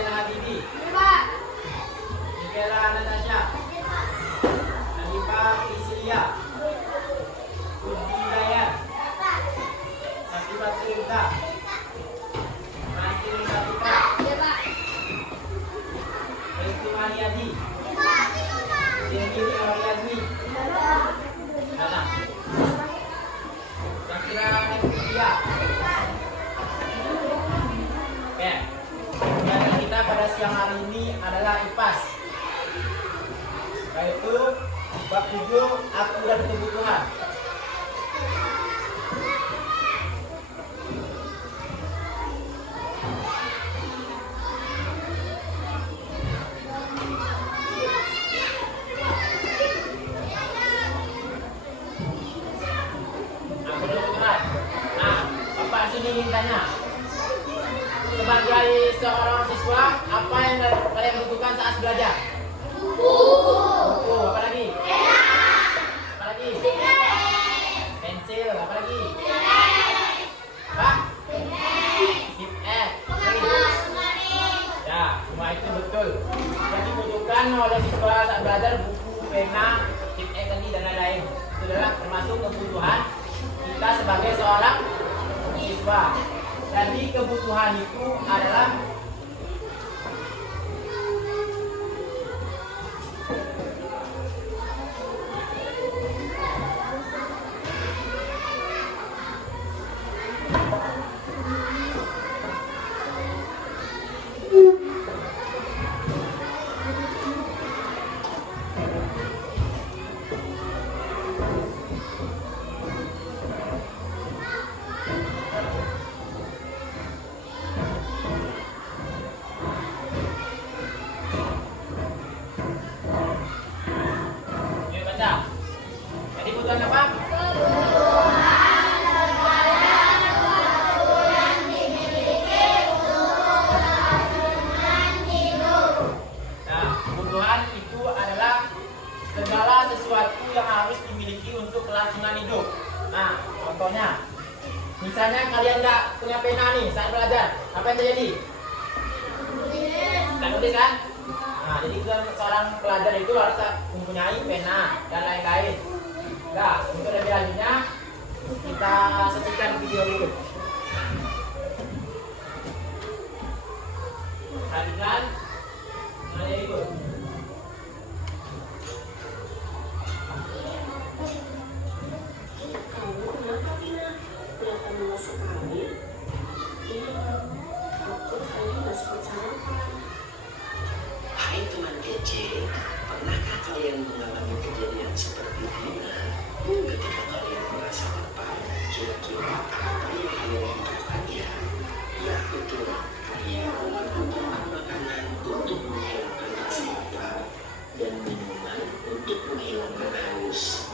Zainal Habibie, Pak. Michaela Natasha, Hanifah Priscilia, Putri Zayan, Safiatul Tirta, Masih Saputra, Ya, Pak. Restu Mariadi, Jenny Ariadni, Nana, Syakira Nefia. Oke, pelajaran kita pada siang hari ini adalah IPAS, yaitu bab 7 aku dan kebutuhan. Aku dan kebutuhan. Nah, Bapak sini ingin tanya, sebagai seorang siswa, apa yang kalian butuhkan saat belajar? Buku. Apa lagi? Apa lagi? Pensil. Apa lagi? Apa? Tip F. Ya, semua itu betul. Yang dibutuhkan oleh siswa saat belajar buku, pena, tip F tadi dan lain-lain. Itu adalah termasuk kebutuhan kita sebagai seorang siswa. Jadi kebutuhan itu adalah yuk baca. Jadi kebutuhan apa? Nah, kebutuhan itu adalah segala sesuatu yang harus dimiliki untuk kelangsungan hidup. Nah, contohnya, misalnya kalian nggak punya pena nih saat belajar, apa yang terjadi? Nggak nulis kan? Nah, jadi seorang pelajar itu harus mempunyai pena dan lain-lain. Nah, untuk lebih lanjutnya kita saksikan video berikut. Perhatikan mulai ikut. Kamu kenapa, Tina? Kelihatan lemas sekali. Iya, aku tadi nggak sempat sarapan. Hai teman kecil, pernahkah kalian mengalami kejadian seperti ini? Ketika kalian merasa lapar, kira-kira apa yang kalian butuhkan ya? Ya betul, kalian membutuhkan makanan untuk menghilangkan rasa lapar dan minuman untuk menghilangkan haus.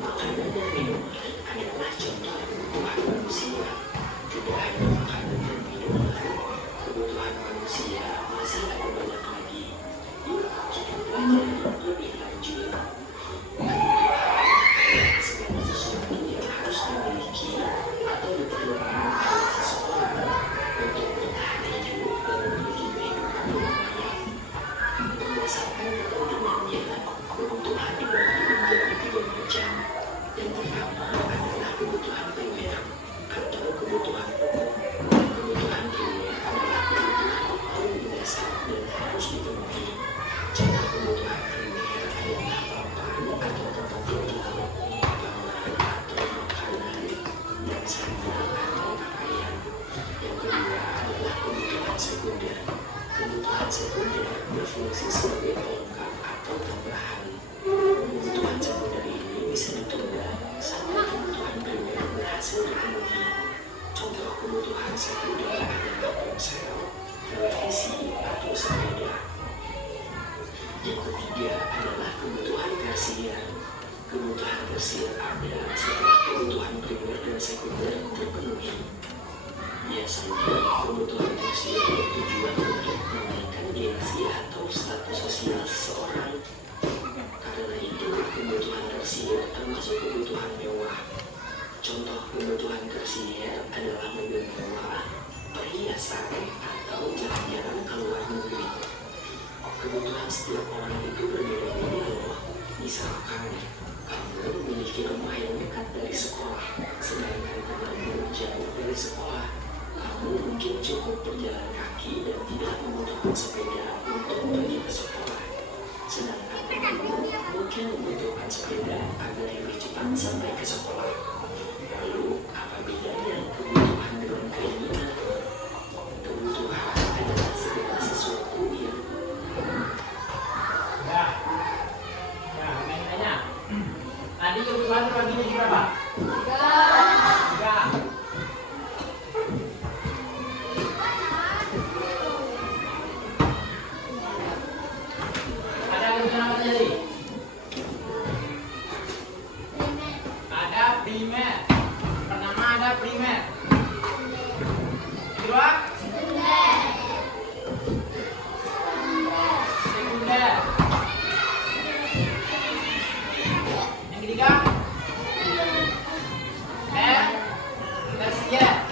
Makanan dan minuman adalah contoh kebutuhan manusia. Tidak hanya makanan dan minuman, kebutuhan manusia masih ada banyak lagi. Yuk kita pelajari lebih lanjut. Segala sesuatu yang harus dimiliki atau diperlukan oleh seseorang untuk bertahan hidup dan memiliki kehidupan yang layak. Berdasarkan kepentingannya, kebutuhan dibagi menjadi 3 macam. Yang pertama adalah kebutuhan primer atau kebutuhan pokok. Kebutuhan primer adalah kebutuhan paling mendasar dan harus dipenuhi. Contoh kebutuhan primer adalah papan atau tempat tidur, pangan atau makanan, dan sandal atau pakaian. Yang kedua adalah kebutuhan sekunder. Kebutuhan sekunder berfungsi sebagai pelengkap atau tambahan. Kebutuhan sekunder ini bisa ditunda sampai kebutuhan primer berhasil dipenuhi. Contoh kebutuhan sekunder adalah ponsel, televisi, atau sepeda. Yang ketiga adalah kebutuhan tersier. Kebutuhan tersier ada setelah kebutuhan primer dan sekunder terpenuhi. Biasanya kebutuhan tersier bertujuan untuk menaikkan gengsi atau status sosial seseorang. Karena itu, kebutuhan tersier termasuk kebutuhan mewah. Contoh kebutuhan tersier adalah mobil mewah, perhiasan, atau jalan-jalan keluar setiap orang itu berbeda-beda loh. Misalkan kamu memiliki rumah yang dekat dari sekolah, sedangkan temanmu jauh dari sekolah. Kamu mungkin cukup berjalan kaki dan tidak membutuhkan sepeda untuk pergi ke sekolah. Sedangkan temanmu mungkin membutuhkan sepeda agar lebih cepat sampai ke sekolah. Lalu, apa bedanya kebutuhan dengan keinginan? Kebutuhan adalah segala sesuatu yang Ya. Ya, tanya. Tadi kebutuhan terbaginya di berapa? 3. Ada kebutuhan apa saja tadi? Ada primer. Pertama ada primer. Kedua? Sekunder. Yang ketiga? Tersier.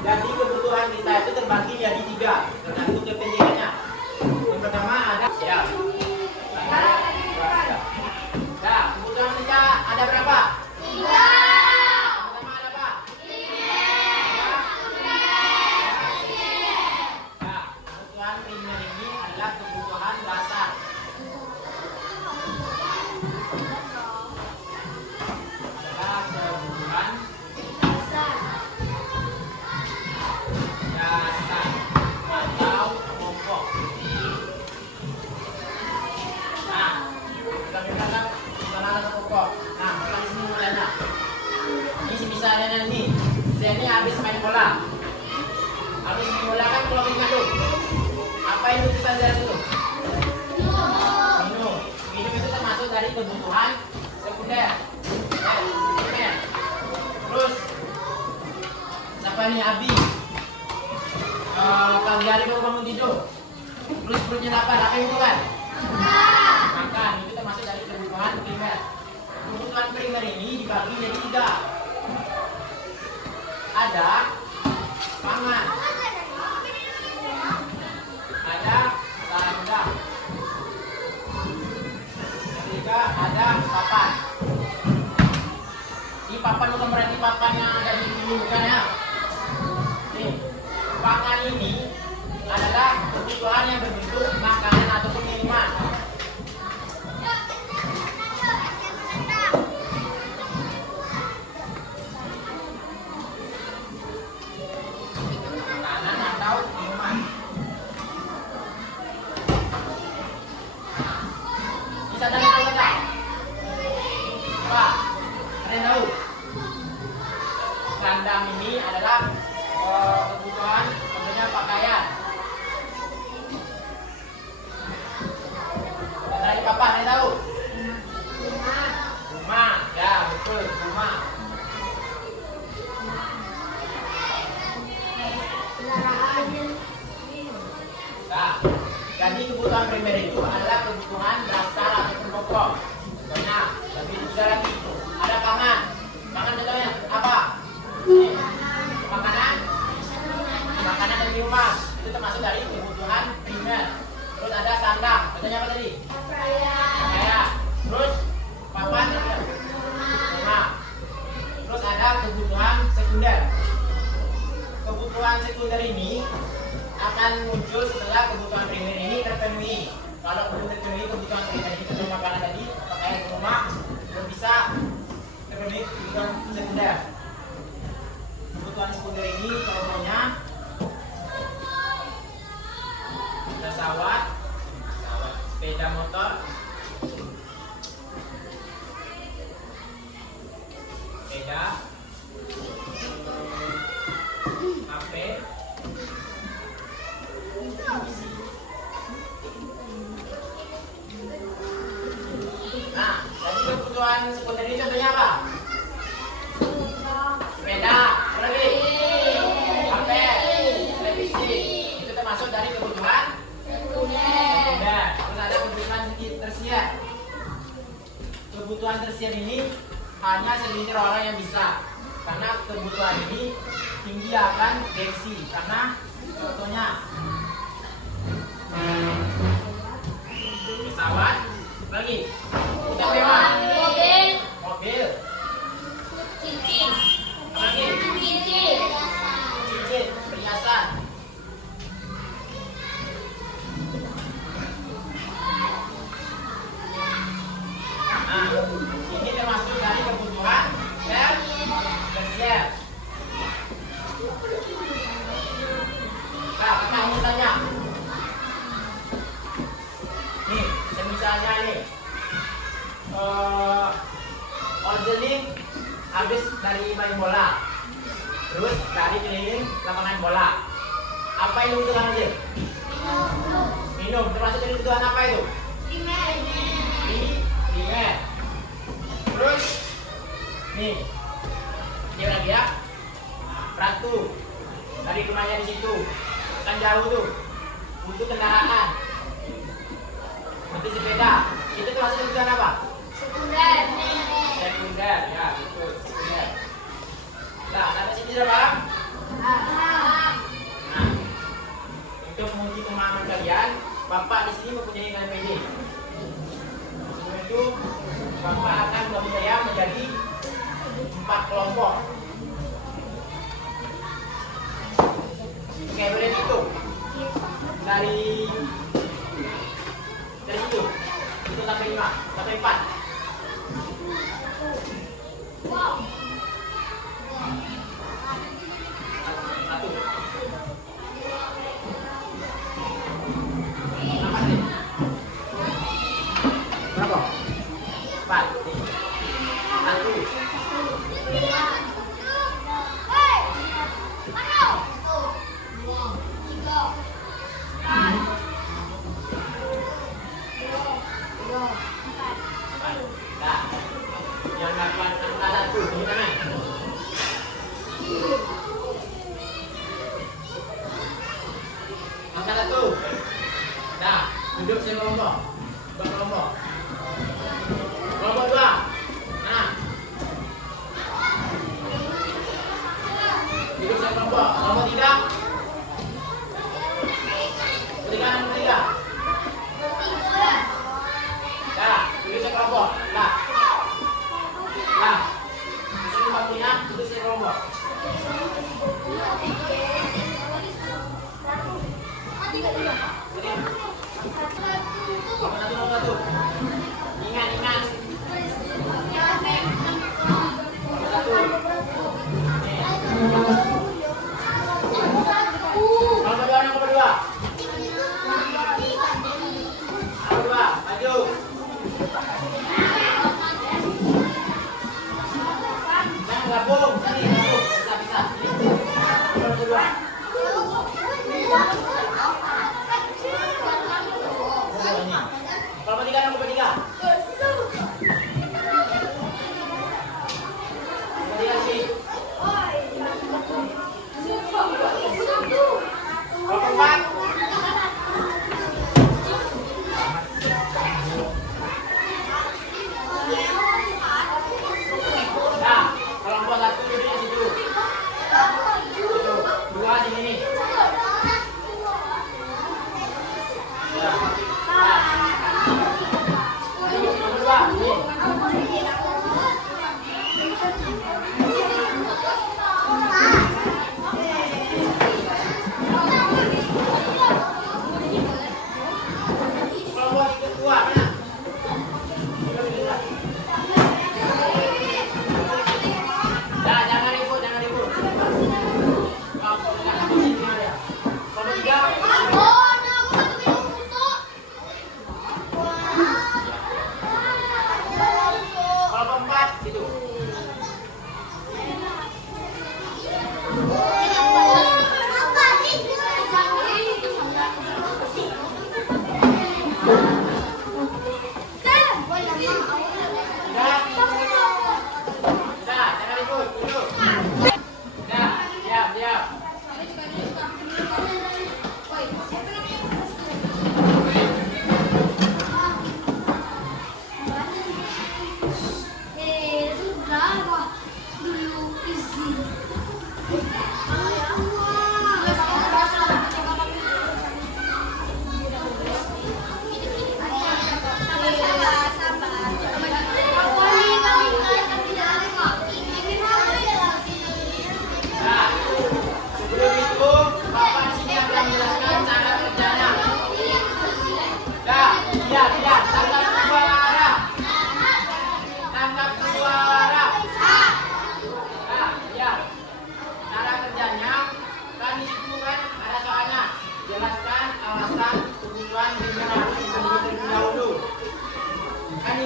Jadi kebutuhan kita itu terbagi jadi 3 tergantung kepentingannya. Yang pertama ada ya. Nah, kebutuhan kita ada berapa? 3. Yang pertama ada apa? Nah, kebutuhan primer ini adalah kebutuhan dasar. Adalah kebutuhan dasar atau pokok. Nah, kita bilang bukan alat pokok. Nah, kita di sini mulainya. Ini misalnya ini, saya ini habis main bola. Habis main bola kan kalau minum. Apa yang bisa dari itu? Minum. Minum itu termasuk dari kebutuhan sekunder. Primer. Terus siapa ini Abi? Pagi hari baru bangun tidur. Terus perutnya lapar, apa yang bukan? Makan. Itu termasuk dari kebutuhan primer. Kebutuhan primer ini dibagi jadi 3. Ada pangan, ada sandang, yang ketiga ada papan. Ini papan bukan berarti papan yang ada di bumi, bukan ya? Nih, pangan ini adalah kebutuhan yang berbentuk makanan ataupun minuman. Makanan atau minuman. Bisa dari tahu tak? Apa? Ada yang tahu? Sandang ini adalah kebutuhan tentunya pakaian. Dari papan, ada yang tahu? Rumah, ya betul, rumah. Nah, jadi kebutuhan primer itu adalah kebutuhan dasar ataupun pokok. Contohnya, lebih besar lagi, ada pangan. Pangan contohnya apa? Ini, makanan, makanan dan minuman. Itu termasuk dari kebutuhan primer. Terus ada sandang. Contohnya apa tadi? Pakaian. Terus papan. Nah, terus ada kebutuhan sekunder. Kebutuhan sekunder ini akan muncul setelah kebutuhan primer ini terpenuhi. Kalau belum terpenuhi kebutuhan primer ini, contoh makanan tadi, pakaian rumah, belum bisa terpenuhi kebutuhan sekunder. Kebutuhan sekunder ini contohnya pesawat, sepeda motor, sepeda, HP, nah, jadi kebutuhan sekunder ini contohnya apa? Sepeda, apa lagi? HP, televisi. Itu termasuk dari kebutuhan sekunder. Terus ada kebutuhan tersier. Kebutuhan tersier ini hanya segelintir orang yang bisa. Karena kebutuhan ini tinggi akan gengsi. Karena contohnya pesawat, lagi kita mewah, mobil, lagi cincin, perhiasan. Nah, ini termasuk dari kebutuhan tersier. Nah, kakak mau tanya. Nih, misalnya nih, Orzeling habis dari main bola, terus dari keliling lapangan bola. Apa yang dibutuhkan Orzel? Minum. Termasuk dari kebutuhan apa itu? Primer. Terus, nih, dia lagi ya, Ratu dari rumahnya di situ, kan jauh tuh, butuh kendaraan, butuh sepeda. Itu termasuk kebutuhan apa? Sekunder, ya betul, sekunder. Nah, sampai sini sudah paham? Nah, untuk menguji pemahaman kalian, Bapak di sini mempunyai KPD. Sebelum itu, Bapak akan membagi saya menjadi 4 kelompok. Oke, boleh hitung dari itu sampai 5 sampai 4. Satu. Berapa? 4. Satu. Nah, yang dapat angka 1, tunjuk tangan. Angka 1. Nah, duduk sekelompok. Berkelompok. Kelompok 2. Nah. Duduk sekelompok. Kelompok 3. Berikan nomor 3. Nah, duduk sekelompok. Nah. Nah. Duduk waktunya, duduk sekelompok. Nomor satu. Ingat. Nomor 1. Nomor 2. Maju. Nah, gabung. Sini, gabung. Bisa. Nomor 2. Nomor 3, nomor 3. Sini. Nomor 4. Nah, kelompok 1 duduk di situ. 2 di sini. Nomor 2. Kelompok kedua mana? Nah, jangan ribut. Kelompok sini ada. Kelompok 3. Kelompok 4 situ. Jangan ribut. Duduk. Siap. Sudah, dulu is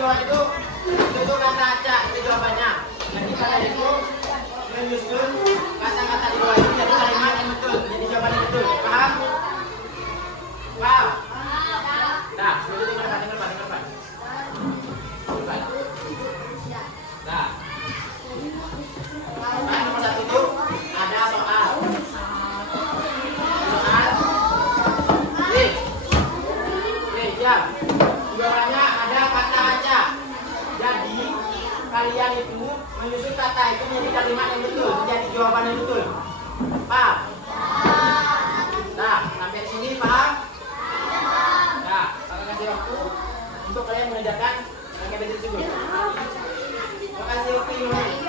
bawah itu kata acak, itu jawabannya. Jadi kalian itu menyusun kata-kata di bawah itu jadi kalimat yang betul, jadi jawaban yang betul. Paham? Paham? Nah, sebelum itu depan. Nah, nomor 1 itu ada soal. Jam. Jawabannya ada kata acak. Jadi kalian itu menyusun kata itu menjadi kalimat yang betul, menjadi jawaban yang betul. Paham? Nah, sampai sini paham? Nah, akan kasih waktu untuk kalian mengerjakan kalimat tersebut. Terima kasih waktu ini.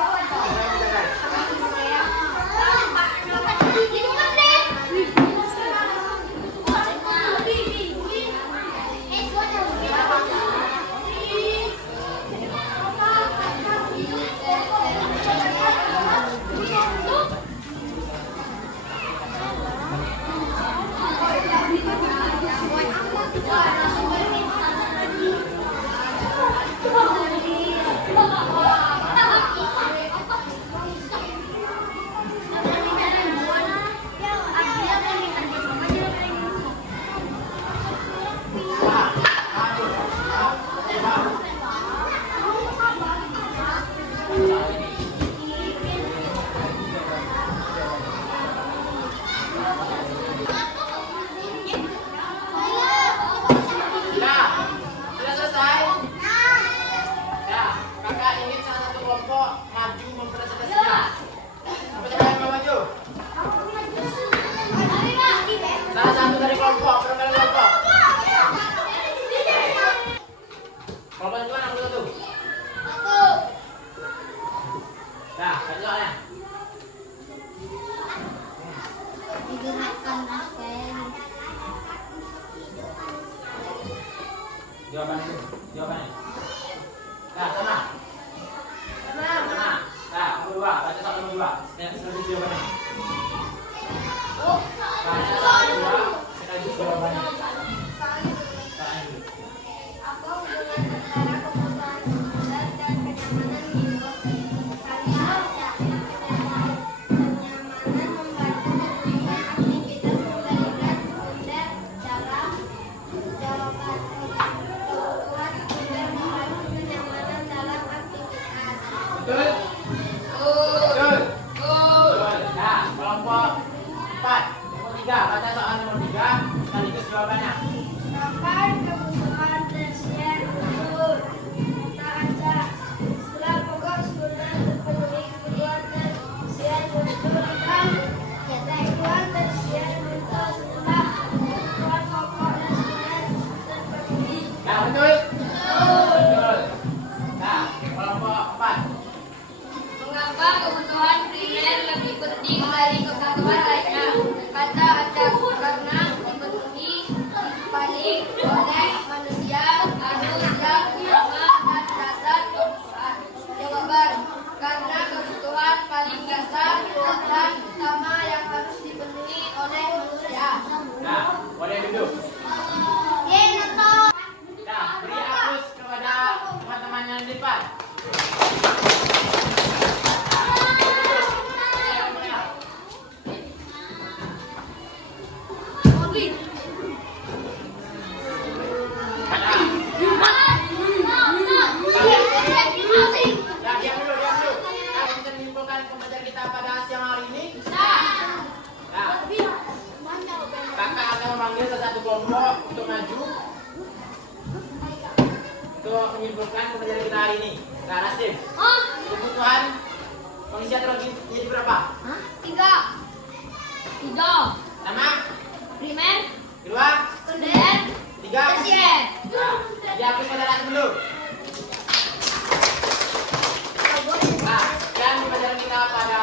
Jawabannya. Nah, sama. Nah, nomor 2, baca soal nomor 2. Sekaligus jawabannya. Baca soal 2, sekaligus jawabannya. Apa hubungan antara kebutuhan sekunder dan kenyamanan hidup? Kenyamanan membantu memenuhi aktivitas pemberian sekunder dalam jawaban. Kebutuhan sekunder membantu kenyamanan dalam aktivitas. Betul? Betul. Nah, kelompok 4, nomor 3, baca soal nomor 3, sekaligus jawabannya. Kapan kebutuhan tersier gugur? Kita aja. Setelah pokok sekunder terpenuhi, kebutuhan tersier muncul kan? Kebutuhan tersier muncul setelah kebutuhan pokok dan sekunder terpenuhi. Nah, betul? Betul. Nah, kelompok 4. Mengapa kebutuhan primer lebih penting dari kebutuhan lainnya? Kata ada karena dipenuhi paling oleh manusia harus yang pertama dan dasar kebutuhan. Jawaban, karena kebutuhan paling dasar dan utama yang harus dipenuhi oleh manusia. Nah, boleh duduk. Nah, beri aplaus kepada teman-teman yang di depan. Nah, diam dulu. Kalian bisa menyimpulkan pembelajaran kita pada siang hari ini? Nah, kakak akan memanggil satu kelompok untuk maju untuk menyimpulkan pembelajaran kita hari ini. Nah, Rasim, kebutuhan manusia terbagi jadi berapa? 3. Nama? Primer, Kedua? sekunder, 3? tersier. Nah, dihapus pada Rasim dulu. Nah, dan pembelajaran kita pada